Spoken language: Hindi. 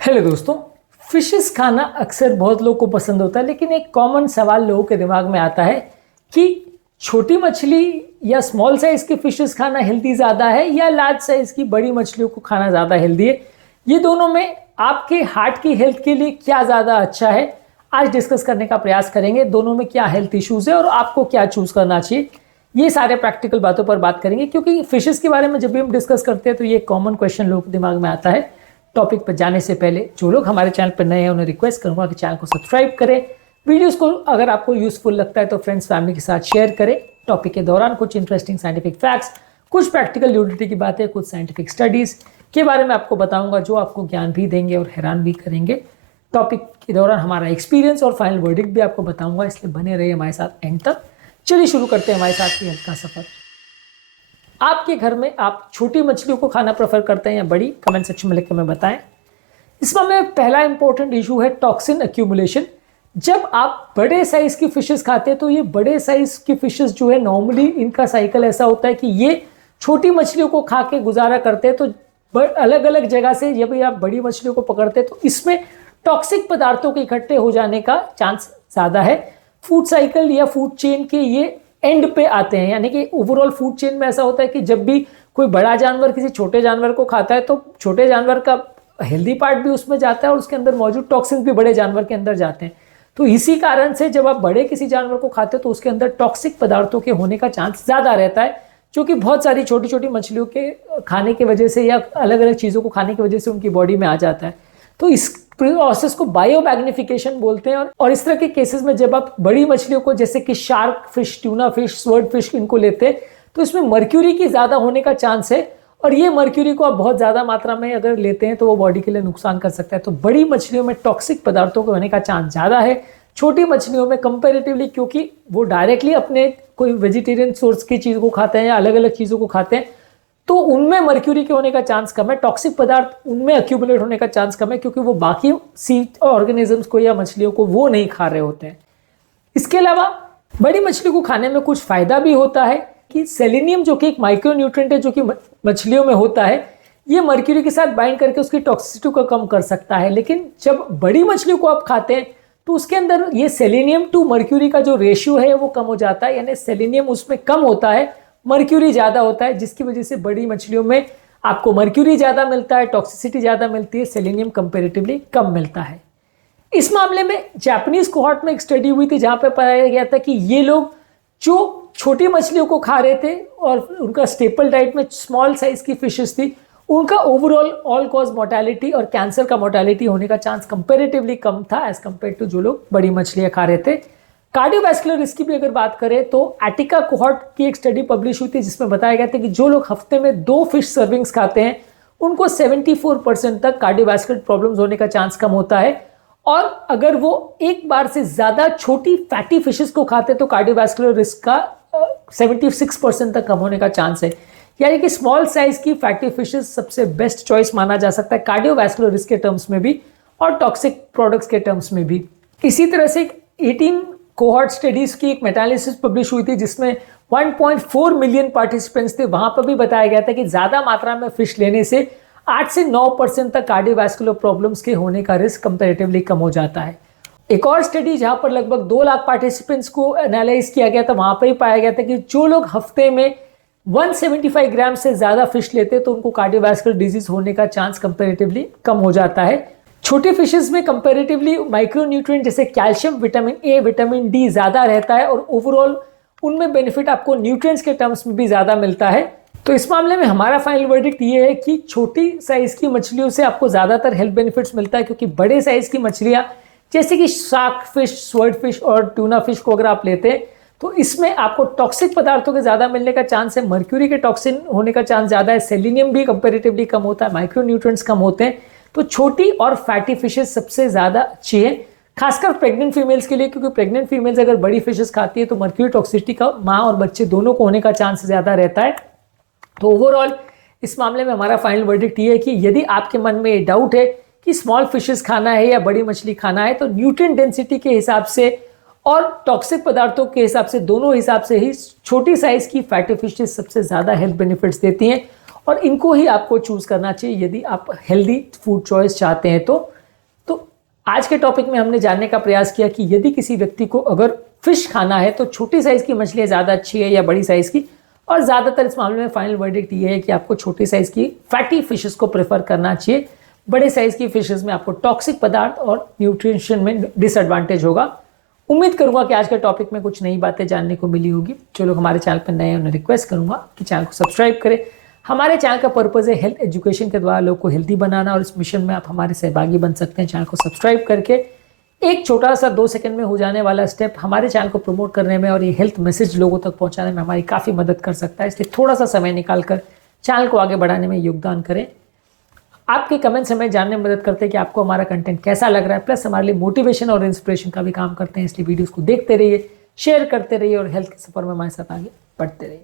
हेलो दोस्तों। फिशेस खाना अक्सर बहुत लोगों को पसंद होता है, लेकिन एक कॉमन सवाल लोगों के दिमाग में आता है कि छोटी मछली या स्मॉल साइज की फिशेस खाना हेल्दी ज़्यादा है या लार्ज साइज की बड़ी मछलियों को खाना ज़्यादा हेल्दी है। ये दोनों में आपके हार्ट की हेल्थ के लिए क्या ज़्यादा अच्छा है, आज डिस्कस करने का प्रयास करेंगे। दोनों में क्या हेल्थ इश्यूज़ है और आपको क्या चूज़ करना चाहिए, ये सारे प्रैक्टिकल बातों पर बात करेंगे। क्योंकि फिशेस के बारे में जब भी हम डिस्कस करते हैं तो ये कॉमन क्वेश्चन लोगों के दिमाग में आता है। टॉपिक पर जाने से पहले जो लोग हमारे चैनल पर नए हैं उन्हें रिक्वेस्ट करूंगा कि चैनल को सब्सक्राइब करें। वीडियोस को अगर आपको यूजफुल लगता है तो फ्रेंड्स फैमिली के साथ शेयर करें। टॉपिक के दौरान कुछ इंटरेस्टिंग साइंटिफिक फैक्ट्स, कुछ प्रैक्टिकल यूटिलिटी की बातें, कुछ साइंटिफिक स्टडीज के बारे में आपको बताऊंगा जो आपको ज्ञान भी देंगे और हैरान भी करेंगे। टॉपिक के दौरान हमारा एक्सपीरियंस और फाइनल वर्डिक्ट भी आपको बताऊंगा, इसलिए बने रहिए हमारे साथ एंड तक। चलिए शुरू करते हैं हमारे साथ की हेल्थ का सफर। आपके घर में आप छोटी मछलियों को खाना प्रेफर करते हैं या बड़ी? कमेंट सेक्शन में लिखकर हमें बताएं। इसमें में पहला इंपॉर्टेंट इशू है टॉक्सिन एक्यूमुलेशन। जब आप बड़े साइज की फिशेस खाते हैं तो ये बड़े साइज की फिशेस जो है नॉर्मली इनका साइकिल ऐसा होता है कि ये छोटी मछलियों को खा के गुजारा करते हैं। तो अलग अलग जगह से जब आप बड़ी मछलियों को पकड़ते हैं तो इसमें टॉक्सिक पदार्थों के इकट्ठे हो जाने का चांस ज़्यादा है। फूड साइकिल या फूड चेन के ये एंड पे आते हैं, यानी कि ओवरऑल फूड चेन में ऐसा होता है कि जब भी कोई बड़ा जानवर किसी छोटे जानवर को खाता है तो छोटे जानवर का हेल्दी पार्ट भी उसमें जाता है और उसके अंदर मौजूद टॉक्सिन भी बड़े जानवर के अंदर जाते हैं। तो इसी कारण से जब आप बड़े किसी जानवर को खाते हो तो उसके अंदर टॉक्सिक पदार्थों के होने का चांस ज़्यादा रहता है, जो कि बहुत सारी छोटी छोटी मछलियों के खाने की वजह से या अलग अलग चीज़ों को खाने की वजह से उनकी बॉडी में आ जाता है। तो इस प्रोसेस को बायोमैग्निफिकेशन बोलते हैं। और इस तरह के केसेस में जब आप बड़ी मछलियों को जैसे कि shark fish, tuna fish, sword fish इनको लेते हैं तो इसमें मर्क्यूरी की ज़्यादा होने का चांस है। और ये मर्क्यूरी को आप बहुत ज़्यादा मात्रा में अगर लेते हैं तो वो बॉडी के लिए नुकसान कर सकता है। तो बड़ी मछलियों में टॉक्सिक पदार्थों के होने का चांस ज़्यादा है छोटी मछलियों में कंपैरेटिवली, क्योंकि वो डायरेक्टली अपने कोई वेजिटेरियन सोर्स की चीज़ को खाते हैं या अलग अलग चीज़ों को खाते हैं तो उनमें मर्क्यूरी के होने का चांस कम है। टॉक्सिक पदार्थ उनमें एक्यूमुलेट होने का चांस कम है क्योंकि वो बाकी सी ऑर्गेनिजम्स को या मछलियों को वो नहीं खा रहे होते हैं। इसके अलावा बड़ी मछली को खाने में कुछ फ़ायदा भी होता है कि सेलेनियम जो कि एक माइक्रो न्यूट्रिएंट है जो कि मछलियों में होता है, ये मर्क्यूरी के साथ बाइंड करके उसकी टॉक्सिसिटी को कम कर सकता है। लेकिन जब बड़ी मछलियों को आप खाते हैं तो उसके अंदर ये सेलेनियम टू मर्क्यूरी का जो रेशियो है वो कम हो जाता है, यानी सेलेनियम उसमें कम होता है, मर्क्यूरी ज़्यादा होता है, जिसकी वजह से बड़ी मछलियों में आपको मर्क्यूरी ज़्यादा मिलता है, टॉक्सिसिटी ज़्यादा मिलती है, सेलेनियम कंपेरेटिवली कम मिलता है। इस मामले में जापानीज कोहॉर्ट में एक स्टडी हुई थी जहां पर पाया गया था कि ये लोग जो छोटी मछलियों को खा रहे थे और उनका स्टेपल डाइट में स्मॉल साइज की फिशेस थी, उनका ओवरऑल ऑल कॉज मोर्टेलिटी और कैंसर का मोर्टेलिटी होने का चांस कंपेरेटिवली कम था एज कंपेयर टू जो लोग बड़ी मछलियां खा रहे थे। कार्डियोवैस्कुलर रिस्क की भी अगर बात करें तो एटिका कोहॉर्ट की एक स्टडी पब्लिश हुई थी जिसमें बताया गया था कि जो लोग हफ्ते में 2 फिश सर्विंग्स खाते हैं उनको 74% तक कार्डियोवैस्कुलर प्रॉब्लम्स होने का चांस कम होता है। और अगर वो एक बार से ज्यादा छोटी फैटी फिशेस को खाते तो कार्डियोवैस्कुलर रिस्क का 76% तक कम होने का चांस है। यानी कि स्मॉल साइज की फैटी फिशेस सबसे बेस्ट चॉइस माना जा सकता है कार्डियोवैस्कुलर रिस्क के टर्म्स में भी और टॉक्सिक प्रोडक्ट्स के टर्म्स में भी। इसी तरह से 18 कोहॉर्ट स्टडीज की एक मेटालिसिस पब्लिश हुई थी जिसमें 1.4 मिलियन पार्टिसिपेंट्स थे। वहां पर भी बताया गया था कि ज्यादा मात्रा में फिश लेने से 8 से 9% तक कार्डियोवैस्कुलर प्रॉब्लम्स के होने का रिस्क कंपैरेटिवली कम हो जाता है। एक और स्टडी जहां पर लगभग 2 लाख पार्टिसिपेंट्स को एनालाइज किया गया था, वहां पर ही पाया गया था कि जो लोग हफ्ते में 175 ग्राम से ज्यादा फिश लेते तो उनको कार्डियोवैस्कुलर डिजीज होने का चांस कंपैरेटिवली कम हो जाता है। छोटी फिशेस में कंपैरेटिवली माइक्रो न्यूट्रिएंट जैसे calcium, vitamin A, vitamin D ज्यादा रहता है और ओवरऑल उनमें बेनिफिट आपको न्यूट्रिएंट्स के टर्म्स में भी ज्यादा मिलता है। तो इस मामले में हमारा फाइनल वर्डिक्ट ये है कि छोटी साइज की मछलियों से आपको ज्यादातर हेल्थ बेनिफिट्स मिलता है, क्योंकि बड़े साइज की मछलियां जैसे कि शार्क फिश, स्वर्ड फिश और ट्यूना फिश को अगर आप लेते हैं तो इसमें आपको टॉक्सिक पदार्थों के ज्यादा मिलने का चांस है, मर्क्यूरी के टॉक्सिन होने का चांस ज्यादा है, सेलेनियम भी कंपेरेटिवली कम होता है, माइक्रो न्यूट्रिएंट्स कम होते हैं। तो छोटी और फैटी फिशेस सबसे ज्यादा अच्छी है, खासकर प्रेग्नेंट फीमेल्स के लिए, क्योंकि प्रेग्नेंट फीमेल्स अगर बड़ी फिशेस खाती है तो मर्क्यूरी टॉक्सिसिटी का माँ और बच्चे दोनों को होने का चांस ज्यादा रहता है। तो ओवरऑल इस मामले में हमारा फाइनल वर्डिक्ट ये है कि यदि आपके मन में ये डाउट है कि स्मॉल फिशेस खाना है या बड़ी मछली खाना है, तो न्यूट्रिएंट डेंसिटी के हिसाब से और टॉक्सिक पदार्थों के हिसाब से, दोनों हिसाब से ही छोटी साइज की फैटी फिशेस सबसे ज्यादा हेल्थ बेनिफिट्स देती हैं। और इनको ही आपको चूज़ करना चाहिए यदि आप हेल्दी फूड चॉइस चाहते हैं तो आज के टॉपिक में हमने जानने का प्रयास किया कि यदि किसी व्यक्ति को अगर फिश खाना है तो छोटी साइज़ की मछलियाँ ज़्यादा अच्छी है या बड़ी साइज़ की, और ज़्यादातर इस मामले में फाइनल वर्डिक्ट ये है कि आपको छोटी साइज़ की फैटी फिशेस को प्रेफर करना चाहिए। बड़े साइज़ की फिशेस में आपको टॉक्सिक पदार्थ और न्यूट्रिशन में डिसएडवांटेज होगा। उम्मीद करूंगा कि आज के टॉपिक में कुछ नई बातें जानने को मिली होगी। जो लोग हमारे चैनल पर नए हैं उन्हें रिक्वेस्ट करूंगा कि चैनल को सब्सक्राइब करें। हमारे चैनल का पर्पज़ है हेल्थ एजुकेशन के द्वारा लोग को हेल्दी बनाना, और इस मिशन में आप हमारे सहभागी बन सकते हैं चैनल को सब्सक्राइब करके। एक छोटा सा 2 सेकंड में हो जाने वाला स्टेप हमारे चैनल को प्रमोट करने में और ये हेल्थ मैसेज लोगों तक पहुंचाने में हमारी काफ़ी मदद कर सकता है। इसलिए थोड़ा सा समय निकालकर चैनल को आगे बढ़ाने में योगदान करें। आपके कमेंट्स हमें जानने में मदद करते हैं कि आपको हमारा कंटेंट कैसा लग रहा है, प्लस हमारे लिए मोटिवेशन और इंस्पिरेशन का भी काम करते हैं। इसलिए वीडियोस को देखते रहिए, शेयर करते रहिए और हेल्थ के सफर में हमारे साथ आगे बढ़ते रहिए।